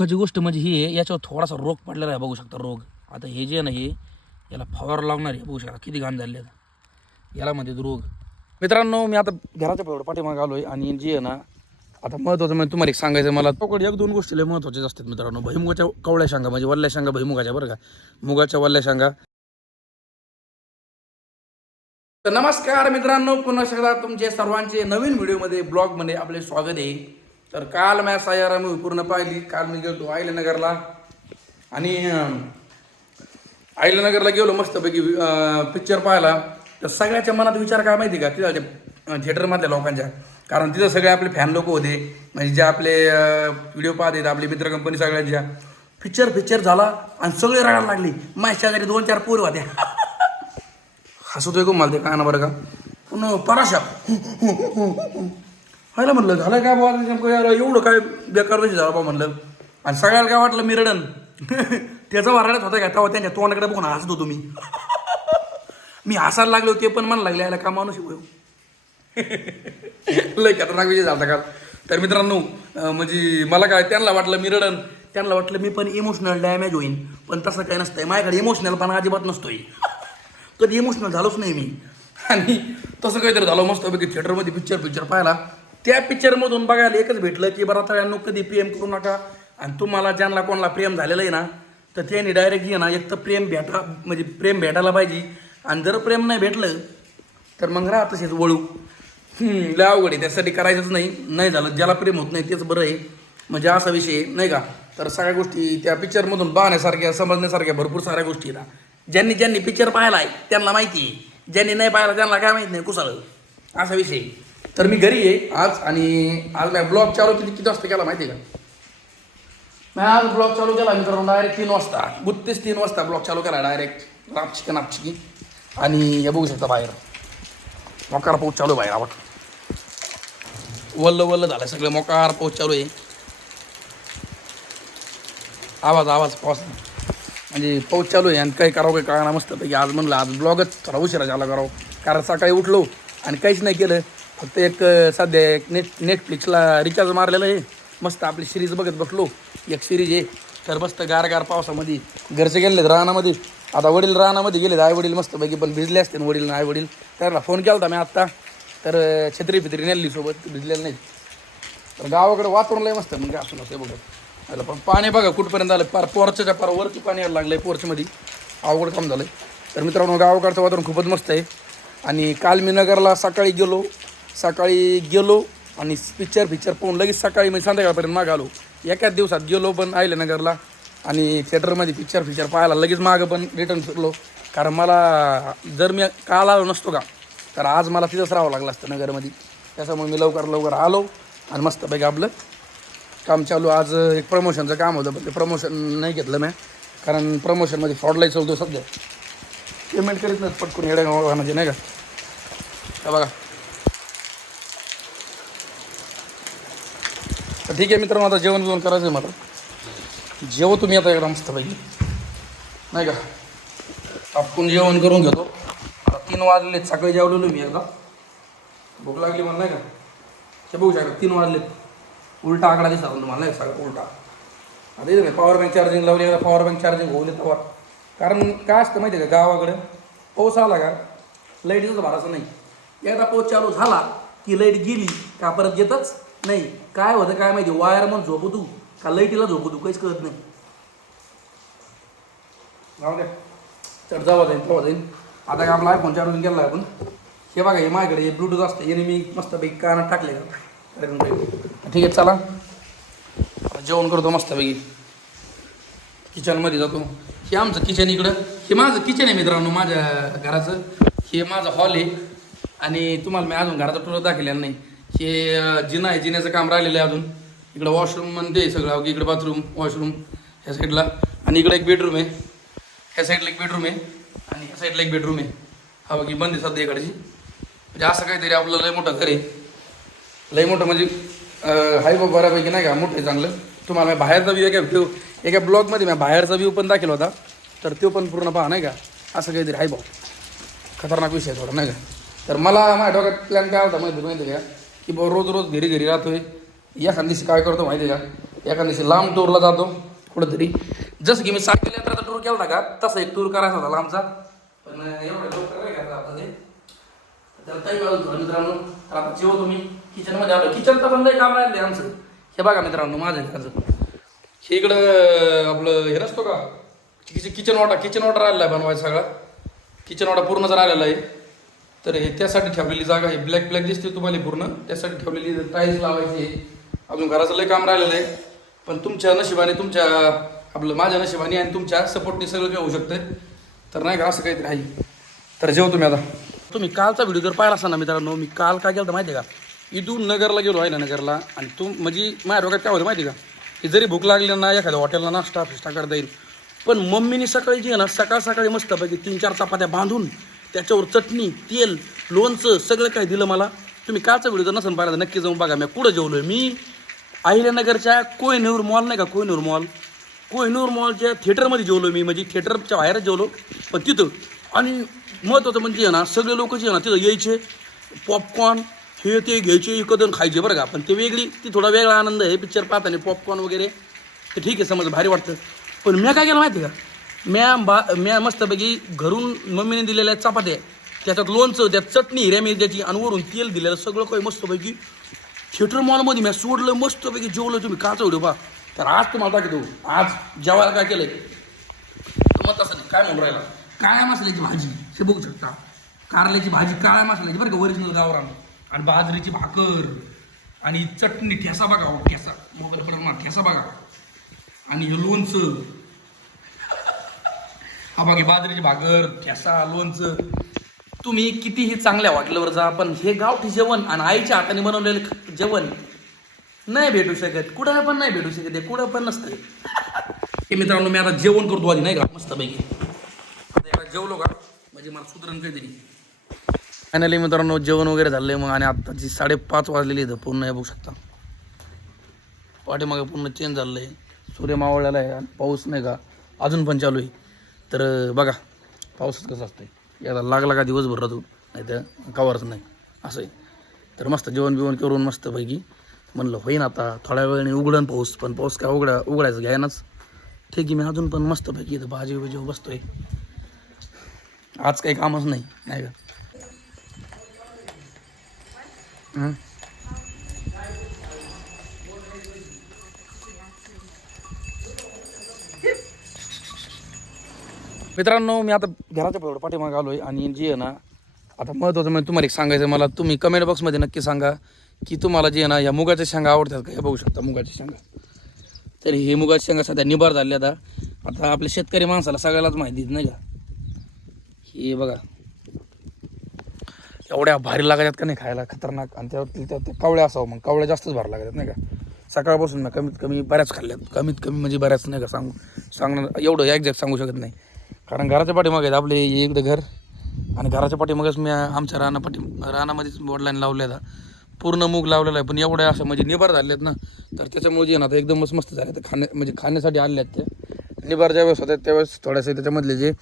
दुःखाची गोष्ट म्हणजे ही आहे याच्यावर थोडासा रोग पडलेला आहे बघू शकता रोग. आता हे जे आहे ना हे याला फवार लागणार आहे बघू शकता किती घाण झालेले आहेत. याला म्हणतात रोग. मित्रांनो मी आता घराच्या पडवड पाठीमागे आलो आहे आणि जे आहे ना आता महत्त्वाचं म्हणजे तुम्हाला एक सांगायचं मला पकड एक दोन गोष्टी लय महत्त्वाच्याच असतात मित्रांनो. भईमुगाच्या कवळ्या शांगा म्हणजे वल्ल्या शांगा भईमुगाच्या बरं का? मुगाच्या वल्ल्या शांगा. तर नमस्कार मित्रांनो पुन्हा एकदा तुमचे सर्वांचे नवीन व्हिडिओमध्ये ब्लॉगमध्ये आपले स्वागत आहे. तर काल मॅच सायारा मी पूर्ण पाहिली. काल मी गेलो आयलनगरला आणि आयलनगरला गेलो मस्तपैकी पिक्चर पाहायला. तर सगळ्याच्या मनात विचार काय माहिती का? तिथं थिएटरमधल्या लोकांच्या. कारण तिथं सगळे आपले फॅन लोक होते. म्हणजे जे आपले व्हिडिओ पाहत आपले मित्र कंपनी सगळ्यांच्या. पिक्चर पिक्चर झाला आणि सगळे रडायला लागले. माझ्या शेजारी दोन चार पोर होते हसतोय का हो मला ते काय ना बरं का? पण पराशा व्हायला म्हणलं झालं काय बाबा नेमकं यार एवढं काय बेकार दिवशी झालं बाबा म्हणलं. आणि सगळ्याला काय वाटलं मिरडन त्याचा वारड्यात होता का तेव्हा त्यांच्या तोंडाकडे बघून हसत होतो मी. मी हसायला लागलो ते पण मन लागले याला का माणूस आहे होय. लय खतरनाक विषय झाला का तर मित्रांनो म्हणजे मला काय त्यांना वाटलं मी रडन. त्यांना वाटलं मी पण इमोशनल डॅमेज होईन. पण तसं काय नसतंय. माझ्याकडे इमोशनल पण अजिबात नसतोय. कधी इमोशनल झालोच नाही मी. आणि तसं काहीतरी झालं मस्तपैकी थिएटरमध्ये पिक्चर पिक्चर पाहिला त्या पिक्चरमधून बघायला एकच भेटलं की बरं यांना कधी प्रेम करू नका. आणि तुम्हाला ज्यांना कोणाला प्रेम झालेलं आहे ना तर त्यांनी डायरेक्ट ये ना एक तर प्रेम भेटा म्हणजे प्रेम भेटायला पाहिजे. आणि जर प्रेम नाही भेटलं तर मग राहा तसेच वळू. लय अवघड आहे त्यासाठी करायचंच नाही. नाही झालं ज्याला प्रेम होत नाही तेच बरं आहे. म्हणजे असा विषय नाही का? तर सगळ्या गोष्टी त्या पिक्चरमधून पाहण्यासारख्या समजण्यासारख्या भरपूर साऱ्या गोष्टी ना ज्यांनी ज्यांनी पिक्चर पाहिला आहे त्यांना माहिती आहे. ज्यांनी नाही पाहिला त्यांना काय माहीत नाही कुसाळ. असा विषय आहे. तर मी घरी आहे आज आणि आज मी ब्लॉग चालू किती किती वाजता केला माहिती आहे का? मी आज ब्लॉग चालू केला मित्रांनो डायरेक्ट तीन वाजता. बुत्तीस तीन वाजता ब्लॉग चालू केला डायरेक्ट नापचिकी नापचिकी आणि हे बघू शकता बाहेर. मोकार पाऊस चालू आहे बाहेर आवड. वल्ल वल्ल झालं सगळं मोकार पाऊस चालू आहे. आवाज आवाज पाऊस. म्हणजे पाऊस चालू आहे आणि काही करावं काही कळणार मस्त पैकी आज म्हणलं आज ब्लॉगच थोडा उशिरा झाला करावं. कारण सकाळी उठलो आणि काहीच नाही केलं. फक्त एक सध्या एक नेट नेटफ्लिक्सला रिचार्ज मारलेलं आहे. मस्त आपली सिरीज बघत बसलो. एक सिरीज आहे. तर मस्त गार गार पावसामध्ये घरचे गेलेत रानामध्ये. आता वडील रानामध्ये गेलेत. आई वडील मस्तपैकी पण भिजले असते वडील आई वडील. त्यांना फोन केला होता मी आत्ता. तर छत्री फित्री नेली सोबत. भिजलेलं नाही. तर गावाकडे वातावरण लय मस्त म्हणजे असं नसतं बघत. आलं पण पाणी बघा कुठपर्यंत आलं? पार पोर्चच्या पार वरती पाणी यायला लागलं आहे पोर्चमध्ये अवघड काम झालं आहे तर मित्रांनो गावाकडचं वातावरण खूपच मस्त आहे. आणि काल मी नगरला सकाळी गेलो. सकाळी गेलो आणि पिक्चर पिक्चर पाहून लगेच सकाळी म्हणजे संध्याकाळपर्यंत माग आलो. एकाच दिवसात गेलो पण आयले नगरला आणि थिएटरमध्ये पिक्चर पिक्चर पाहायला लगेच मागं पण रिटर्न फिरलो कारण मला जर मी काल आलो नसतो का तर आज मला तिथंच राहावं लागलं असतं नगरमध्ये. त्याच्यामुळे मी लवकर लवकर आलो आणि मस्तपैकी आपलं काम चालू. आज एक प्रमोशनचं काम होतं पण ते प्रमोशन नाही घेतलं मी. कारण प्रमोशनमध्ये फ्रॉडलाही चालतो सध्या. पेमेंट करीत नाही पटकून येड्या म्हणजे नाही का? बघा. तर ठीक आहे मित्रांनो आता जेवण बिवण करायचं आहे मला जेव तुम्ही आता एकदा मस्तपैकी. नाही का? आपण जेवण करून घेतो. आता तीन वाजले सकाळी जेवलेलो मी एकदा. भूक लागली मला नाही का? हे बघू शकता तीन वाजलेत उलटा आकडा दिसला तुम्हाला नाही सगळं उलटा. आता इथे पॉवर बँक चार्जिंग लावली एकदा पॉवर बँक चार्जिंग होऊ तेव्हा कारण काय असतं माहिती आहे का गावाकडे? पाऊस आला का? लाईटीचं भरायचं नाही. एकदा पाऊस चालू झाला की लाइट गेली का परत येतच? नाही काय होतं काय माहिती वायर मग झोपू तू. का लाईटीला झोपू तू काहीच कळत नाही. जाऊ द्या तर जाऊ जाईन तेव्हा जाईन आता काय आपला आयफोन चार्जिंग केला आपण. हे बघा हे माझ्याकडे हे ब्लूटूथ असतं. याने मी मस्तपैकी कानात टाकले का? ठीक आहे चला. जेवण करतो मस्तपैकी. किचनमध्ये जातो. हे आमचं किचन इकडं. हे माझं किचन आहे मित्रांनो माझ्या घराचं. हे माझं हॉल आहे. आणि तुम्हाला मी अजून घराचा टूर दाखवलेला नाही. ते जिना आहे जिन्याचं काम राहिलेलं आहे अजून. इकडं वॉशरूम म्हणते सगळं इकडे बाथरूम वॉशरूम ह्या साईडला आणि इकडं एक बेडरूम आहे. ह्या साईडला एक बेडरूम आहे. आणि ह्या साईडला एक बेडरूम आहे. हा बघी बंद आहे सध्या इकडची. म्हणजे असं काहीतरी आपलं लय मोठं घर आहे. लय मोठं म्हणजे हाय बाबा बऱ्यापैकी नाही का? मोठं आहे चांगलं. तुम्हाला बाहेरचा व्ह्यू एका व्ह्यू एका ब्लॉगमध्ये मी बाहेरचा व्ह्यू पण दाखवला होता. तर तो पण पूर्ण पहा नाही का? असं काहीतरी हाय भाऊ खतरनाक विषय आहे थोडा नाही का? तर मला माझ्या डोक्यात प्लॅन काय होता माहिती माहिती आहे का? की बाबा रोज रोज घरी घरी राहतोय. एखाद दिवशी काय करतो माहिती आहे का? एखाद दिवशी लांब टूरला जातो कुठंतरी. जसं की मी सायकल यात्राचा टूर केला होता का? तसा एक टूर करायचा होता लांबचा. पण एवढ्या लवकर नाही करता आता ते. त्याला काही मित्रांनो तर आता जेव्हा तुम्ही किचनमध्ये आलो. किचनचं पण लई काम राहिलं आमचं. हे बघा मित्रांनो माझं घराचं हे इकडं आपलं हे नसतो का? किचन किचन वाटा किचन वाटा राहिलेला आहे बनवायचा सगळा. किचन वाटा पूर्णच राहिलेला आहे. तर हे त्यासाठी ठेवलेली जागा आहे. ब्लॅक ब्लॅक दिसते तुम्हाला पूर्ण. त्यासाठी ठेवलेली टाईल्स लावायची. आहे. अजून घराचं लय काम राहिलेलं आहे. पण तुमच्या नशिबाने तुमच्या आपलं माझ्या नशिबाने आणि तुमच्या सपोर्टने सगळं काही होऊ शकतं तर नाही का असं काहीतरी आहे. तर जेव तुम्ही आता. तुम्ही कालचा व्हिडिओ जर पाहिला असाल ना मित्रांनो मी काल काय केलं होतं माहिती आहे का? इथून नगरला गेलो आहे ना नगरला आणि तू म्हणजे माझ्या डोक्यात काय होतं माहिती आहे का? की जरी भूक लागली ना एखाद्या हॉटेलला नाश्ता फिस्टा करता येईल. पण मम्मीने सकाळी जी आहे ना सकाळ सकाळी मस्तपैकी तीन चार चपात्या बांधून त्याच्यावर चटणी तेल लोणचं सगळं काय दिलं मला. तुम्ही कालचा व्हिडिओ जर नसेल पाहिला नक्की जाऊन बघा. मी कुठं जेवलोय? मी अहिल्यानगरच्या कोयनूर मॉल नाही का? कोयनूर मॉल कोहिनूर मॉलच्या थिएटरमध्ये जेवलो मी. म्हणजे थिएटरच्या बाहेरच जेवलो. पण तिथं आणि महत्त्वाचं म्हणजे ना सगळे लोक जे ना तिथं यायचे. पॉपकॉर्न हे ते घ्यायचे इकडून खायचे बरं का. पण ते वेगळी ती थोडा वेगळा आनंद आहे. पिक्चर पाहताना पॉपकॉर्न वगैरे. ते ठीक आहे समज भारी वाटतं. पण मी काय केलं माहिती आहे का? म्या बा म्या मस्तपैकी घरून मम्मीने दिलेल्या चपात्या त्याच्यात लोणचं त्यात चटणी हिऱ्या मिरच्याची आणि वरून तेल दिलेलं सगळं काही मस्तपैकी थिएटर मॉलमध्ये म्या सोडलं मस्तपैकी जेवलं तुम्ही. काच व्हिडिओ बा तर आज तुम्हाला दाखवतो. आज जेवायला काय केलंय? मग तसं नाही. काय म्हणून राहिला? काळ्या मसाल्याची भाजी. हे बघू शकता. कारल्याची भाजी काळ्या मसाल्याची. बरं का ओरिजिनल गावरान. आणि बाजरीची भाकर. आणि चटणी ठेसा बघा हो, ठेसा. मोबाईल पण ठेसा बघा. आणि हे लोणचं. हा बघा बाजरीची भाकर ठेसा लोणचं. तुम्ही कितीही चांगल्या हॉटेलवर जा पण हे गावठी जेवण आणि आईच्या हाताने बनवलेलं जेवण नाही भेटू शकत. कुठं पण नाही भेटू शकत हे कुठं पण नसतं हे मित्रांनो मी आता जेवण करतो आधी नाही का? मस्तपैकी. आता एकदा जेवलो का? म्हणजे मला सुधरण काहीतरी फायनली मित्रांनो जेवण वगैरे झालंय मग आणि आत्ताची साडेपाच वाजलेली इथं पूर्ण हे बघू शकता. पाठीमागे पूर्ण चेंज झालं आहे सूर्य मावळलेला आहे आणि पाऊस नाही का? अजून पण चालू आहे. तर बघा पाऊसच कसं असतं याला लागला का दिवसभर राहतो नाही तर कवरच नाही. असं आहे तर मस्त जेवण बिवण करून मस्तपैकी म्हणलं होईन आता थोड्या वेळाने उघडन पाऊस पण पाऊस काय उघडा उघडायचं घ्यायनाच. ठीक आहे मी अजून पण मस्तपैकी इथं भाजी बिजी बसतोय. आज काही कामच नाही नाही का हं? मित्रांनो मी आता घराच्या पुढे पाठीमागे आलो आहे आणि जे आहे ना आता महत्त्वाचं म्हणजे तुम्हाला एक सांगायचं मला तुम्ही कमेंट बॉक्समध्ये नक्की सांगा की तुम्हाला जे आहे ना या मुगाच्या शेंगा आवडतात का? हे बघू शकता मुगाच्या शेंगा. तर हे मुगाच्या शेंगा सध्या निभार झाले आता. आता आपल्या शेतकरी माणसाला सगळ्यालाच माहिती नाही का? हे बघा. एवढ्या भारी लागतात का नाही खायला? खतरनाक. आणि त्यावरती त्या कावळ्या असावं मग. कावळ्या जास्तच भारी लागतात नाही का? सकाळपासून ना कमीत कमी बऱ्याच खाल्ल्यात. कमीत कमी म्हणजे बऱ्याच नाही का? सांगू सांगणं एवढं एक्झॅक्ट सांगू शकत नाही. कारण घराच्या पाठीमागे आहेत आपले एकदा घर. आणि घराच्या पाठीमागेच मी आमच्या रानापाठी रानामध्येच वडिलांनी लावलेला पूर्ण मूग लावलेला आहे. पण एवढ्या असं म्हणजे निबार झालेत ना तर त्याच्यामुळे जे ना आता एकदमच मस्त झाले. तर खाण्या म्हणजे खाण्यासाठी आले आहेत ते. निबार ज्यावेळेस होतात त्यावेळेस थोडेसे त्याच्यामधले जे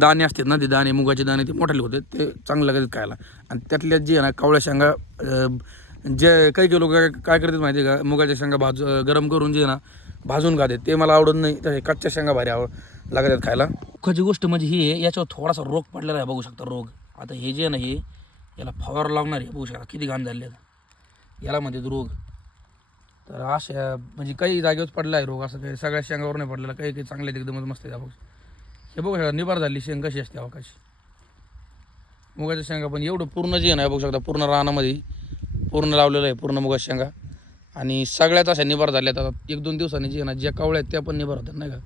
दाणे असतात ना ते दाणे मुगाचे दाणे ते मोठाले होते. ते चांगलं लागतात खायला. आणि त्यातल्या जे आहे ना कावळ्या शेंगा जे काही काही लोक काय करतात माहिती आहे का? मुगाच्या शेंगा भाज गरम करून जे आहे ना भाजून खातात. ते मला आवडत नाही. तर कच्च्या शेंगा भारी आवड लागतात खायला? दुःखाची गोष्ट म्हणजे ही आहे याच्यावर थोडासा रोग पडलेला आहे बघू शकता रोग. आता हे जे आहे ना हे याला फवार लावणार आहे बघू शकता किती घाण झाले याला म्हणतात रोग. तर अशा म्हणजे काही जागेवर पडला आहे रोग असं काही सगळ्या शेंगावर नाही पडलेला काही काही चांगले आहेत, एकदमच मस्त आहे बघू हे बघू शकता निबार झाली शेंग कशी असते अवकाशी. मुगाच्या शेंगा पण एवढं पूर्ण जे आहे ना बघू शकता पूर्ण रानामध्ये पूर्ण लावलेलं आहे पूर्ण मुगाच्या शेंगा. आणि सगळ्याच अशा निबार झाल्या आता एक दोन दिवसांनी जे ना ज्या कावळ्या आहेत त्या पण निबार होतात नाही का?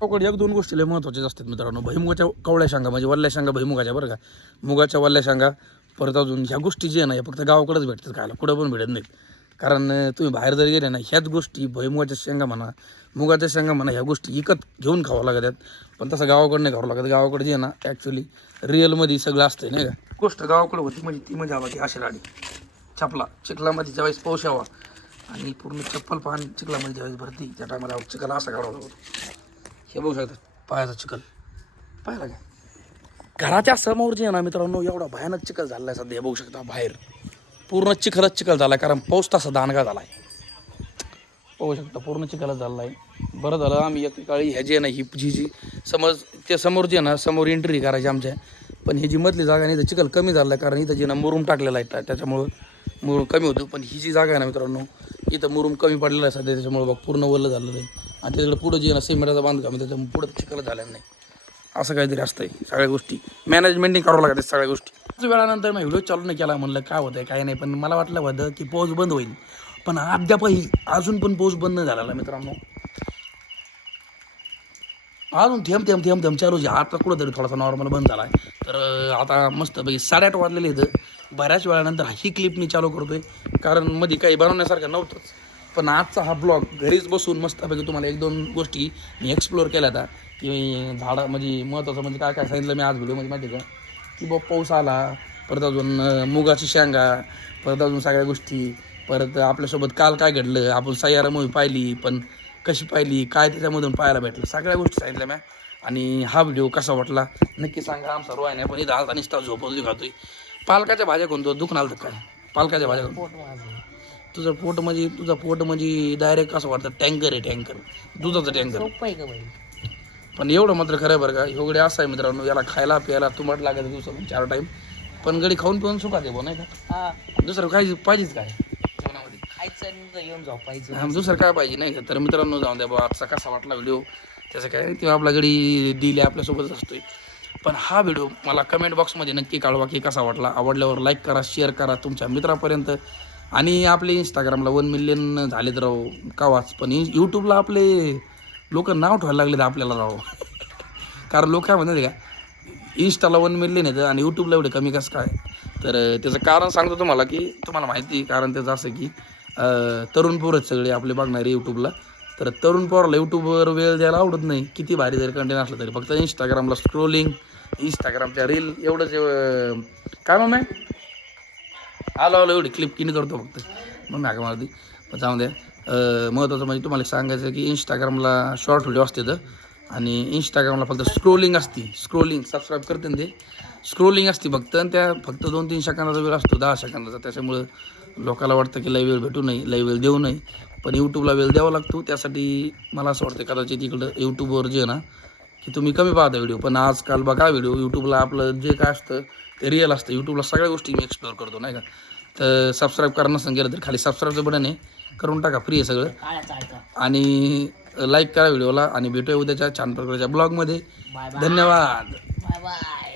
पकड एक दोन गोष्टी लय महत्त्वाच्याच असतात मित्रांनो. भैमुगाच्या कवळ्या शांगा म्हणजे वल्ल्या शांगा भैमुगाच्या बरं का. मुगाच्या वल्ल्या शांगा परत अजून ह्या गोष्टी जे ना या फक्त गावाकडेच भेटतात खायला कुठं पण भेटत नाहीत. कारण तुम्ही बाहेर जरी गेले ना ह्याच गोष्टी भैमुगाच्या शेंगा म्हणा मुगाच्या शेंगा म्हणा ह्या गोष्टी विकत घेऊन खावं लागतात पण तसं गावाकडे नाही खावं लागत. गावाकडे जे ना ॲक्च्युली रिअलमध्ये सगळं असतं नाही का? गोष्ट गावाकडं होती म्हणजे ती म्हणजे आला ती आषाढी चपला चिखलामध्ये ज्यावेळेस पाऊस यावा आणि पूर्ण चप्पल पाहून चिखलामध्ये ज्यावेळेस भरती त्या टायमाला चिखला असा काढावा लागतो. हे बघू शकता पायाचा चिखल. पाहिला काय घराच्या समोर जे आहे ना मित्रांनो एवढा भयानक चिखल झाला आहे सध्या. हे बघू शकता बाहेर. पूर्ण चिखलच चिखल झाला आहे कारण पाऊस तसा दानगा झाला आहे बघू शकता पूर्ण चिखलच झाला आहे. बरं झालं आम्ही एकेकाळी ह्या जे ना ही जी जी समज त्या समोर जे ना समोर एंट्री करायची आमच्या. पण ही जी मधली जागा नाही तर चिखल कमी झाला आहे कारण इथं जे ना मुरुम टाकलेला आहे त्या- त्याच्यामुळं मुरूम कमी होतो. पण ही जी जागा आहे ना मित्रांनो इथं मुरूम कमी पडलेला आहे सध्या त्याच्यामुळं बघ पूर्ण वल्लं झालेलं आहे. आणि त्याच्याकडे पुढं जे ना सिमेंटाचा बांधकाम आहे पुढं चिखल झालेलं नाही. असं काहीतरी असतं आहे सगळ्या गोष्टी. मॅनेजमेंटिंग करावं लागते सगळ्या गोष्टी. वेळानंतर मी व्हिडिओ चालू नाही केला म्हणलं काय होतंय काय नाही पण मला वाटलं होतं की पाऊस बंद होईल. पण अद्यापही अजून पण पाऊस बंद नाही झालेला मित्रांनो. अजून थेंब थेंब थेंब थेंब चालू आहे. आता कुठंतरी थोडासा नॉर्मल बंद झाला आहे. तर आता मस्तपैकी साडेआठ वाजलेले इथं बऱ्याच वेळानंतर ही क्लिप मी चालू करतोय. कारण मध्ये काही बनवण्यासारखं नव्हतंच. पण आजचा हा ब्लॉग घरीच बसून मस्तपैकी तुम्हाला एक दोन गोष्टी मी एक्सप्लोअर केल्या होत्या की झाडं म्हणजे महत्त्वाचं म्हणजे काय काय सांगितलं मी आज व्हिडिओमध्ये माहिती आहे का? की बा पाऊस आला परत अजून मुगाची शेंगा परत अजून सगळ्या गोष्टी परत आपल्यासोबत काल काय घडलं आपण सय्यारा मूवी पाहिली पण कशी पाहिली काय त्याच्यामधून पाहायला भेटलं सगळ्या गोष्टी सांगितल्या म्या. आणि हा व्हिडिओ कसा वाटला नक्की सांगा आमचा रोय नाही पण इथं आता निस्ता झोपून खातोय पालकाच्या भाज्या कोणतो दुखणार आलं काय? पालकाच्या भाज्या तुझं पोट म्हणजे तुझं पोट म्हणजे डायरेक्ट असं वाटतं टँकर आहे टँकर दुधाचं टँकर सोपं आहे का बाई? पण एवढं मात्र खरं आहे बरं का एवढे असं आहे मित्रांनो याला खायला प्यायला तुमट लागत दिवसातून चार टाईम पण गडी खाऊन पिऊन आहे बुवा, नाही का? हा. दुसरं काही पाहिजेच काय? जेवणामध्ये. खायचं येऊन झोपायचं हा, दुसरं काय पाहिजे नाही का? तर मित्रांनो जाऊन द्या बा आजचा कसा वाटला व्हिडिओ त्याचं काय तेव्हा आपला गडी दिले आपल्यासोबतच असतोय. पण हा व्हिडिओ मला कमेंट बॉक्समध्ये नक्की कळवा की कसा वाटला. आवडल्यावर लाईक करा शेअर करा तुमच्या मित्रापर्यंत आणि आपले इंस्टाग्रामला वन मिलियन झालेत राव. कावाच पण इन- यूट्यूबला आपले लोक नाव ठेवायला लागलेत आपल्याला राव. कारण लोक काय म्हणतात का इंस्टाला वन मिलियन येतं आणि यूट्यूबला एवढे कमी कसं काय? तर त्याचं कारण सांगतो तुम्हाला की तुम्हाला माहिती आहे कारण त्याचं असं की तरुण पोरच सगळे आपले बघणारे यूट्यूबला तर तरुण पोराला यूट्यूबवर वेळ द्यायला आवडत नाही. किती भारी जरी कंटेंट असलं तरी. फक्त इंस्टाग्रामला स्क्रोलिंग इंस्टाग्रामच्या रील एवढंच काय म्हणून आलो आलो एवढी क्लिप किनी करतो फक्त. मग मॅगा मारती पण जाऊ द्या. महत्त्वाचं म्हणजे तुम्हाला सांगायचं की इंस्टाग्रामला शॉर्ट व्हिडिओ असते तर. आणि इंस्टाग्रामला फक्त स्क्रोलिंग असते. स्क्रोलिंग सबस्क्राईब करते ना ते स्क्रोलिंग असते फक्त आणि त्या फक्त दोन तीन सेकंदाचा वेळ असतो दहा सेकंदाचा. त्याच्यामुळं लोकाला वाटतं की लई वेळ भेटू नये लई वेळ देऊ नये. पण यूट्यूबला वेळ द्यावा लागतो. त्यासाठी मला असं वाटतं कदाचित इकडं यूट्यूबवर जे ना की तुम्ही कमी पाहता व्हिडिओ पण आजकाल बघा व्हिडिओ यूट्यूबला आपलं जे काय असतं ते रिअल असतं. यूट्यूबला सगळ्या गोष्टी मी एक्सप्लोअर करतो नाही का? तर सबस्क्राईब करा नसेल गेलं तर खाली सबस्क्राईबचं बटन आहे. करून टाका फ्री आहे सगळं. आणि लाईक करा व्हिडिओला आणि भेटूया उद्याच्या छान प्रकारच्या ब्लॉगमध्ये धन्यवाद. Bye bye